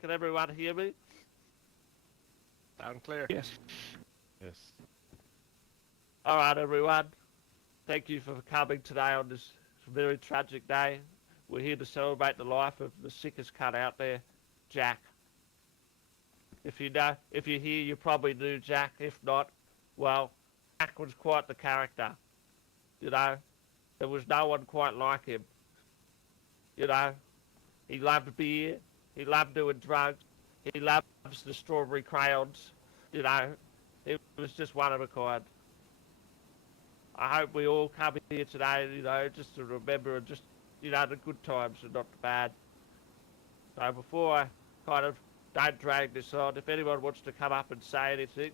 Can everyone hear me? Loud and clear. Yes. Yes. All right, everyone. Thank you for coming today on this very tragic day. We're here to celebrate the life of the sickest cunt out there, Jack. If you're here, you probably knew Jack. If not, well, Jack was quite the character. You know, there was no one quite like him. You know, he loved beer. He loved doing drugs. He loves the strawberry crayons. You know, it was just one of a kind. I hope we all come here today, just to remember and just, the good times and not the bad. So before I kind of don't drag this on, if anyone wants to come up and say anything,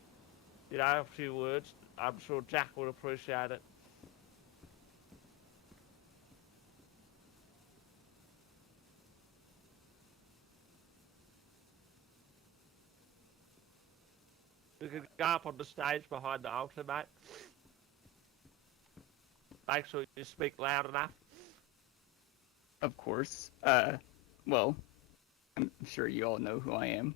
a few words, I'm sure Jack will appreciate it. You can go up on the stage behind the altar, mate. Make sure you speak loud enough. Of course. Well, I'm sure you all know who I am.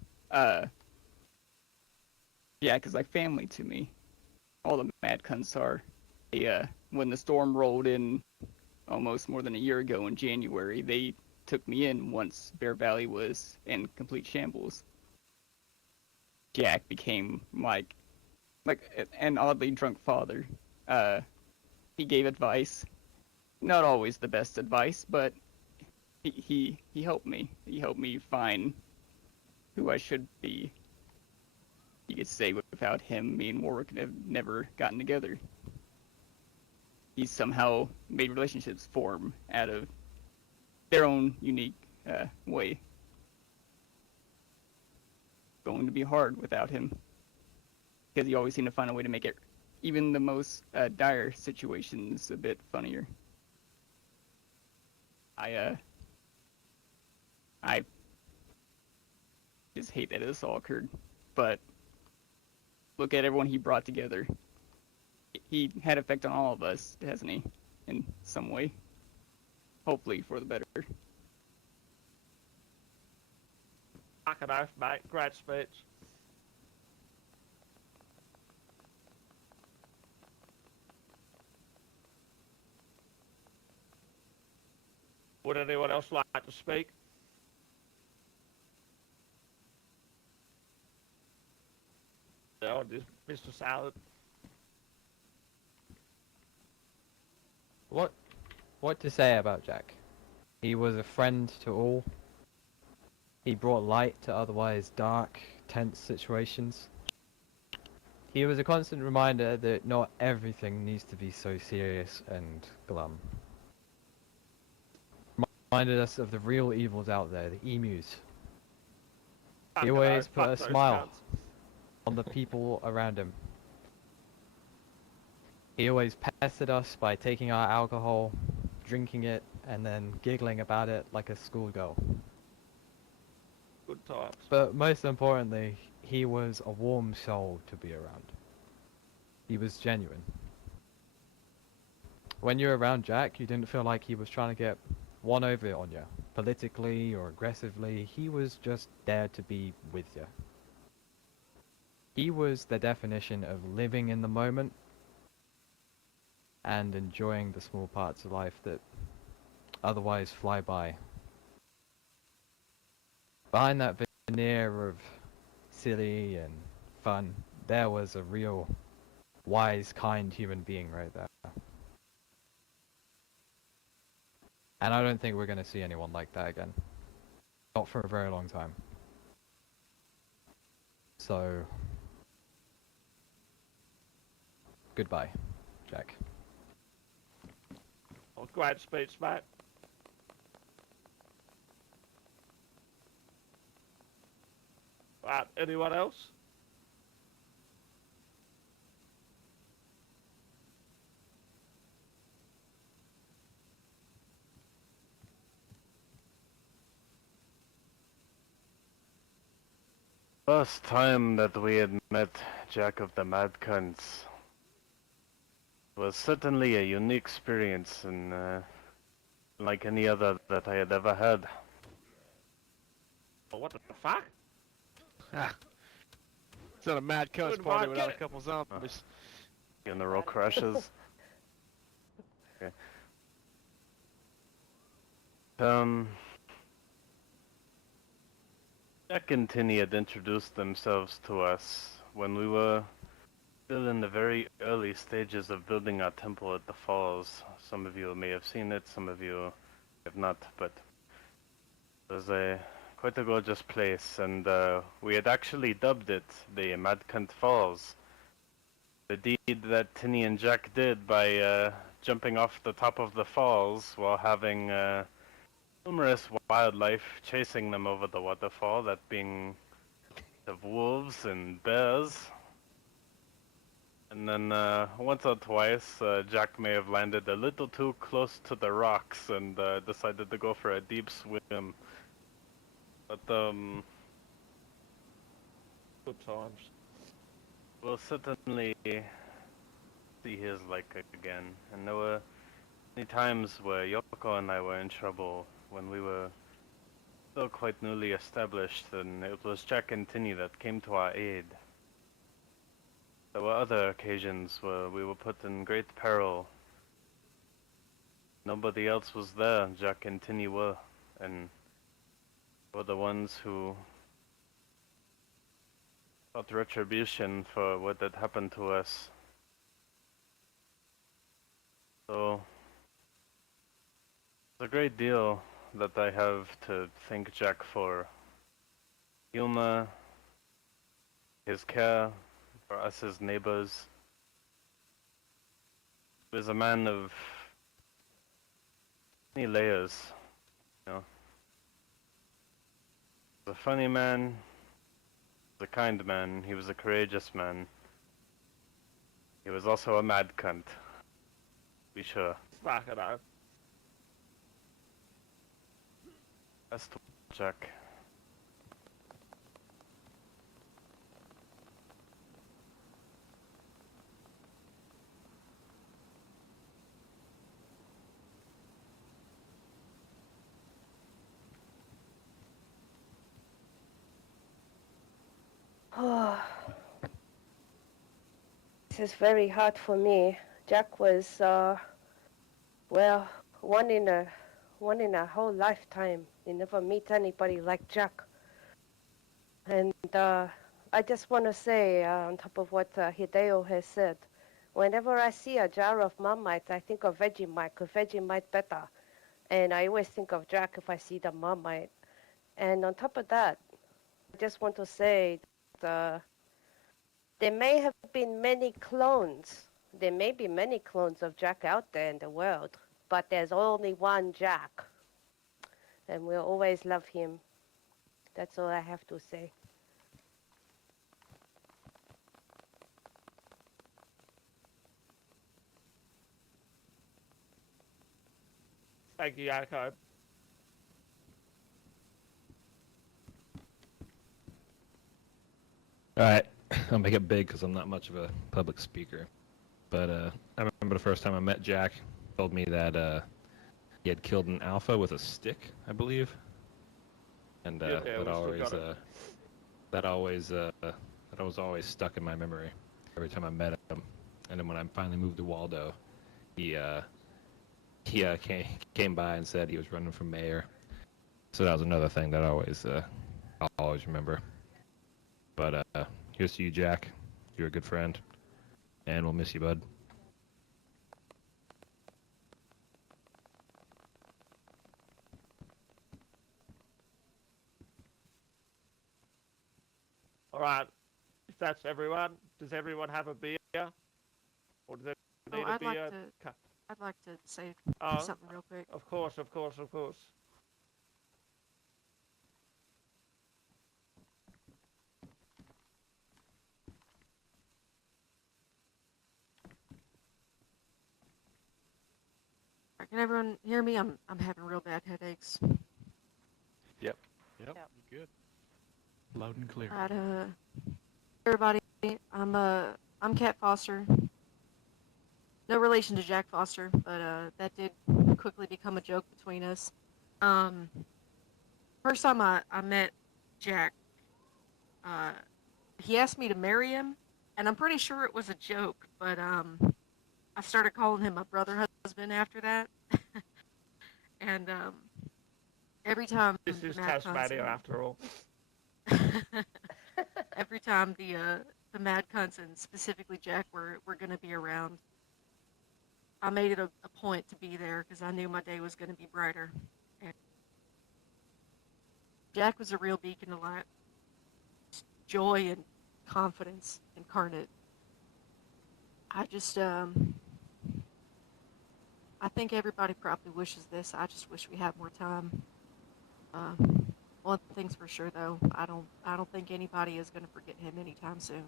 Yeah, 'cause like family to me. All the Mad KuntZ are. When the storm rolled in almost more than a year ago in January, they took me in once Bear Valley was in complete shambles. Jack became like an oddly drunk father. He gave advice, not always the best advice, but he helped me. He helped me find who I should be. You could say without him, me and Warwick would have never gotten together. He somehow made relationships form out of their own unique way. Going to be hard without him, because he always seemed to find a way to make it, even the most dire situations, a bit funnier. I just hate that this all occurred, but look at everyone he brought together. He had effect on all of us, hasn't he? In some way. Hopefully for the better. Fucking oath, mate. Great speech. Would anyone else like to speak? No, just Mr. Salad. What to say about Jack? He was a friend to all. He brought light to otherwise dark, tense situations. He was a constant reminder that not everything needs to be so serious and glum. Reminded us of the real evils out there, the emus. He always put a smile on the people around him. He always pestered us by taking our alcohol, drinking it, and then giggling about it like a schoolgirl. Good times. But most importantly, he was a warm soul to be around. He was genuine. When you're around Jack, you didn't feel like he was trying to get one over on you, politically or aggressively. He was just there to be with you. He was the definition of living in the moment and enjoying the small parts of life that otherwise fly by. Behind that veneer of silly and fun, there was a real wise, kind human being right there. And I don't think we're going to see anyone like that again. Not for a very long time. So, goodbye, Jack. Oh, great speech, mate. Right, anyone else? First time that we had met Jack of the Mad KuntZ was certainly a unique experience and like any other that I had ever had. what the fuck? Ah. It's not a Mad KuntZ Good party vibe, without a get it. couple zombies. General crashes. Okay. Jack and Tinny had introduced themselves to us when we were still in the very early stages of building our temple at the falls. Some of you may have seen it, some of you have not, but it was quite a gorgeous place, and we had actually dubbed it the Mad KuntZ Falls. The deed that Tinny and Jack did by jumping off the top of the falls while having numerous wildlife chasing them over the waterfall, that being of wolves and bears. And then once or twice, Jack may have landed a little too close to the rocks and decided to go for a deep swim. But Good times. we'll certainly see his like again. And there were many times where Yoko and I were in trouble when we were still quite newly established, and it was Jack and Tinny that came to our aid. There were other occasions where we were put in great peril. Nobody else was there, Jack and Tinny were, and were the ones who sought retribution for what had happened to us. So, it's a great deal that I have to thank Jack for. Humor, his care for us as neighbors. He was a man of many layers, you know. He was a funny man, he was a kind man, he was a courageous man. He was also a mad cunt, be sure. Fuck it out. That's to Jack. Oh, this is very hard for me. Jack was, well, one in a whole lifetime. You never meet anybody like Jack. And I just want to say, on top of what Hideo has said, whenever I see a jar of Marmite, I think of Vegemite, because Vegemite better. And I always think of Jack if I see the Marmite. And on top of that, I just want to say that there may have been many clones. There may be many clones of Jack out there in the world, but there's only one Jack. And we'll always love him. That's all I have to say. Thank you, Yako. Alright, I'll make it big because I'm not much of a public speaker. But I remember the first time I met Jack, he told me that he had killed an alpha with a stick, I believe. And Yeah, we still got it. that was always stuck in my memory every time I met him. And then when I finally moved to Waldo, he came by and said he was running for mayor. So that was another thing that I'll always remember. But here's to you, Jack. You're a good friend, and we'll miss you, bud. All right. If that's everyone, does everyone have a beer? Or does everyone need a beer? I'd like to say Oh, something real quick. of course, of course, of course. Can everyone hear me? I'm having real bad headaches. Yep. You good? Loud and clear. Alright, everybody, I'm Kat Foster. No relation to Jack Foster, but that did quickly become a joke between us. First time I met Jack. He asked me to marry him, and I'm pretty sure it was a joke, but I started calling him my brother husband after that. And every time This the is Mad Tasmania KuntZ after all. every time the Mad KuntZ and specifically Jack were gonna be around, I made it a point to be there because I knew my day was gonna be brighter. And Jack was a real beacon of light, joy and confidence incarnate. I just I think everybody probably wishes this. I just wish we had more time. One thing's for sure though, I don't think anybody is gonna forget him anytime soon.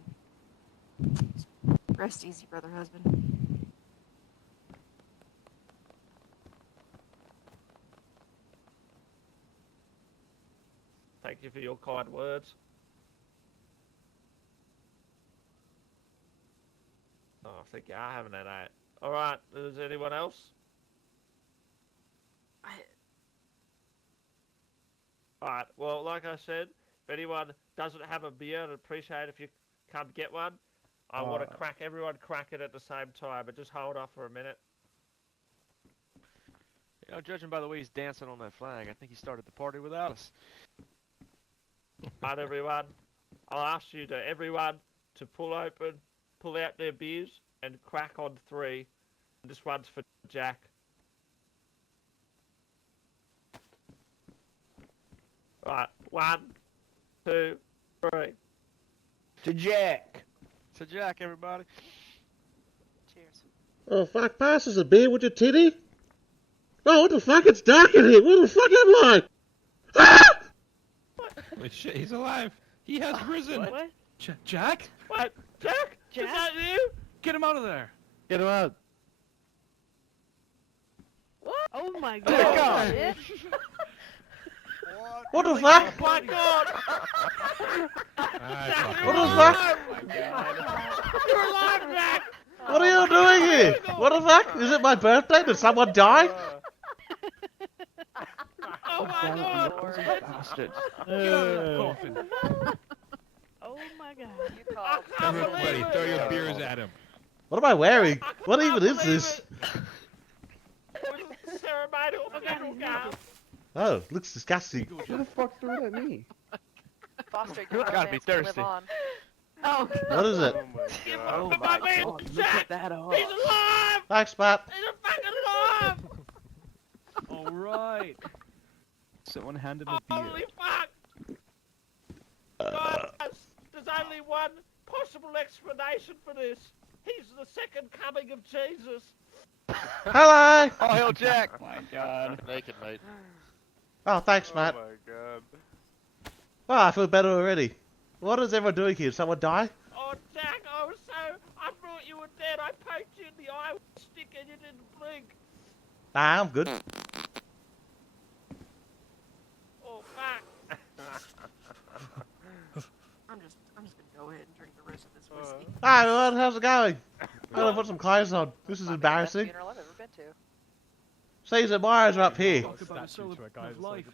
Rest easy, brother husband. Thank you for your kind words. Oh, I think you are having a night. Alright, is anyone else? Alright, well, like I said, if anyone doesn't have a beer, I'd appreciate if you come get one. I want to everyone crack it at the same time, but just hold off for a minute. You know, judging by the way he's dancing on that flag, I think he started the party without us. Alright, everyone. I'll ask everyone to pull out their beers and crack on 3. And this one's for Jack. Right, 1, 2, 3. To Jack. So Jack, everybody. Cheers. Oh, fuck, pass us a beer, would you, Titty? Oh, what the fuck? It's dark in here. Where the fuck am I? Ah! Holy shit, he's alive. He has risen. What? Jack? What? Jack? Is that you? Get him out of there. Get him out. Oh my Let it god. go. What the fuck? Oh my god! What the fuck? You're alive, Jack! What are you doing here? What the fuck? Is it my birthday? Did someone die? Oh my god! Bastard. Get out of that coffin. Oh my god. I can't believe Everybody, it! throw your beers at him. What am I wearing? I What can't even is believe this? It. Ceremonial funeral gown. Oh, looks disgusting. Who the fuck threw it at me? Foster, You gotta be thirsty. Oh, What is it? Oh my Give god. up my man, Jack! that up. He's alive! Thanks, Matt. He's fucking alive! Alright. Someone hand him a Holy fuck! Guys, there's only one possible explanation for this. He's the second coming of Jesus. Hello. Oh, hell, Jack. Oh my god. Naked, mate. Oh, thanks, Matt. Oh my god. Oh, I feel better already. What is everyone doing here? Did someone die? Oh, Jack, I thought you were dead. I poked you in the eye with a stick and you didn't blink. Nah, I'm good. Oh, fuck. I'm just gonna go ahead and drink the rest of this whiskey. Hi, everyone. How's it going? I'm gonna put some clothes on. This is embarrassing. Funeral I've ever been to. Caesar Myers are up here. Talk about the celebration of life.